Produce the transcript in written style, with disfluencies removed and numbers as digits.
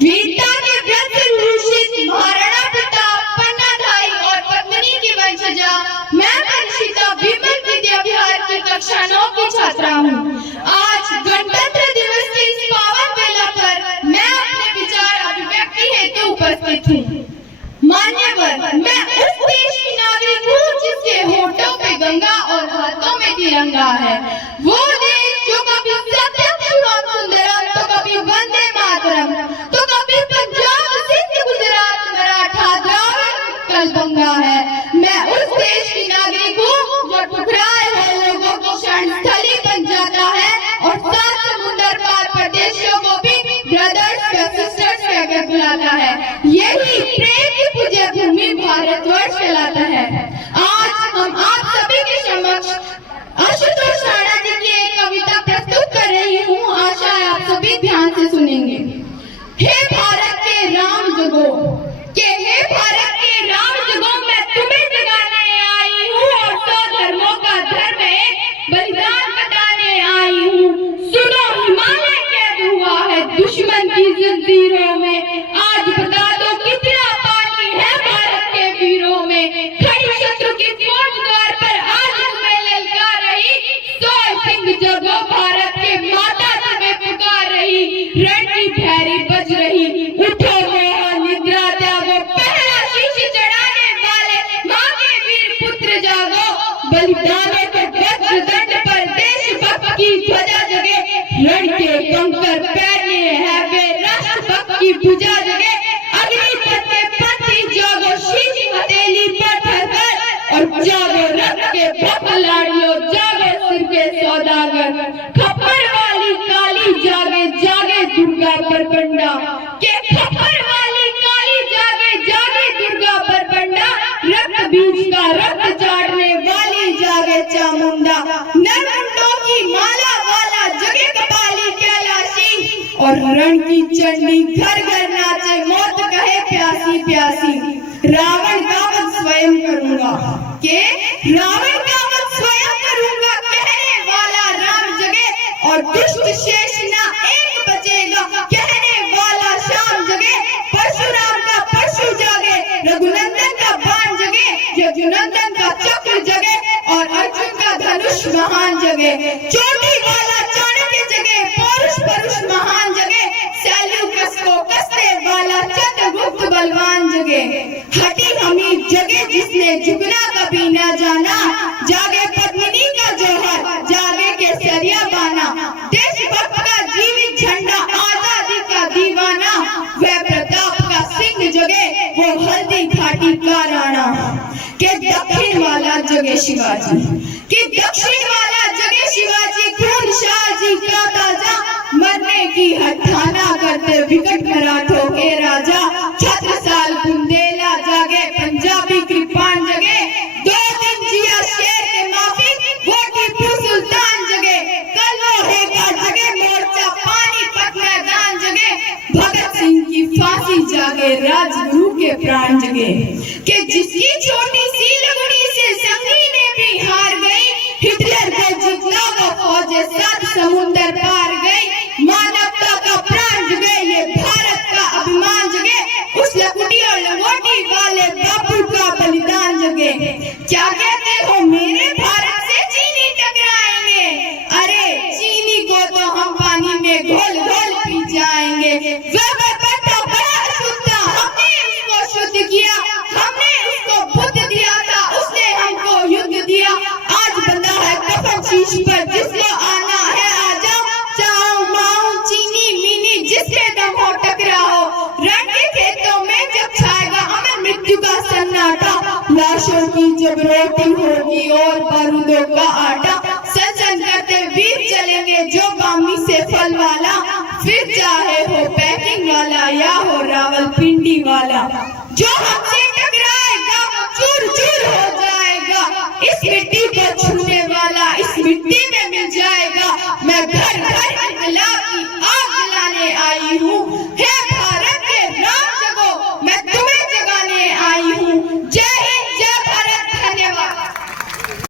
वीरता के व्रत से भूषित महाराणा प्रताप, पन्नाधारी और पद्मिनी की वंशजा मैं हर्षिता विमल विद्या विहार की कक्षा 9 की छात्रा हूँ। आज गणतंत्र दिवस की इस पावन बेला पर मैं अपने विचार अभिव्यक्ति हेतु उपस्थित हूँ। मान्यवर, मैं उस देश की नागरिक हूँ जिसके होठों पे गंगा और हाथों में तिरंगा है। वो देश जो कभी सत्यम शिवम सुंदरम तो कभी वंदे मातरम तो कभी पंजाब सिंध गुजरात मराठा द्राविड़ उत्कल गंगा है। मैं उस देश की नागरिक हूँ जो ठुकराए हुए लोगों की शरणस्थली बन जाता है और सात समुद्र पार प्रदेशों को भी ब्रदर्स व सिस्टर्स कहकर बुलाता है। यही प्रेम की पूज्य भूमि भारतवर्ष कहलाता है। आज हम आप सभी के समक्ष आशुतोष राणा जी की एक कविता प्रस्तुत कर रही हूँ। आशा है आप सभी ध्यान से सुनेंगे। हे भारत के राम जगो, हे भारत के राम जगो, मैं तुम्हें जगाने आई हूँ और 100 धर्मों का धर्म एक बलिदान बताने आई हूँ। सुनो हिमालय कैद हुआ है दुश्मन की जंजीरों में, आज बता दो कितना पानी है भारत के वीरों में। खड़ी शत्रु की फौज द्वार पर आज तुम्हें ललकार रही, 100 सिंह जगो भारत के माता तुम्हें पुकार रही। रण की भैरी बज रही, उठो मोह निद्रा त्यागो, पहला शीश चढ़ाने वाले माँ के वीर पुत्र जागो। बलिदानों के वज्रदंड पर देशभक्त की ध्वजा जगे, रण के कंकर पहने हैं वे राष्ट्रभक्त की भुजा जगे। अग्निपथ के पंथी जागो, शीश हथेली पर धरकर और जागो रक्त के भक्त लाड़ियों, जागो सिर के सौदागर। खप्पर वाली काली जागे, जागे दुर्गा परबंडा, के खप्पर वाली काली जागे, जागे दुर्गा परबंडा। रक्त बीज का रक्त चाटने वाली जागे चामुंडा, नरमुंडों की माला वाला जगे कपाली कैलाशी और रण की चंडी घर घर नाचे, मौत कहे प्यासी प्यासी। रावण का वध स्वयं करूंगा, के रावण का वध स्वयं करूंगा, कहने वाला राम जगे और दुष्ट शेषना एक बचेगा, कहने वाला श्याम जगे। परशुराम का परशु जागे, रघुनंदन का बाण जगे, यदुनंदन का चक्र जगे और अर्जुन का धनुष महान जगे। चोटी वाला चाणक्य जगे, पौरुष परुष महान जगे, सैल्यूकस को कसने वाला चंद्रगुप्त बलवान जगे। हटी हमीर जगे जिसने झुकना कभी न जाना, जागे पद्मिनी का जोहर, जागे केसरिया बाना। देशभक्त का जीवित झंडा, आजादी का दीवाना, वह प्रताप का सिंह जगे, वो हल्दी घाटी का राणा। के दक्षिण वाला जगे शिवाजी, के दक्षिण वाला जगे शिवाजी, खून शाहजी का ताजा, मरने की हठाना करते विकट मराठों के राजा। छत्रसाल बुंदेला जागे, पंजाबी कृपाण जगे, 2 दिन जिया शेर के माफी, वो टीपू सुल्तान जगे। कल लोहे का जगे मोर्चा, पानीपत मैदान जगे, भगत सिंह की फांसी जागे, राजगुरु के प्राण जगे। कि जिसकी छोटी सी लगड़ी से संगी ने भी हार गई, हिटलर को जितना वो फौजें 7 समुंदर पार गई। मानवता का प्राण जगे, ये भारत का अभिमान जगे, उस लकुटी और लंगोटी वाले बापू का बलिदान जगे। क्या कहते हो मेरे भारत से चीनी टकराएंगे, अरे चीनी को तो हम पानी में घोल घोल पी जाएंगे। वह बड़ा बड़ा शुद्ध, हमने उसको शुद्ध किया, हमने उसको बुद्ध दिया था, उसने हमको युद्ध दिया। आज बंदा है कफन शीश पर, जिसको आना है आ जाओ, चाओ माओ चीनी मीनी जिसके दम हो टकराओ। रण के खेतों में जब छाएगा अमर मृत्यु का सन्नाटा, लाशों की जब रोटी होगी और बारूदों का आटा।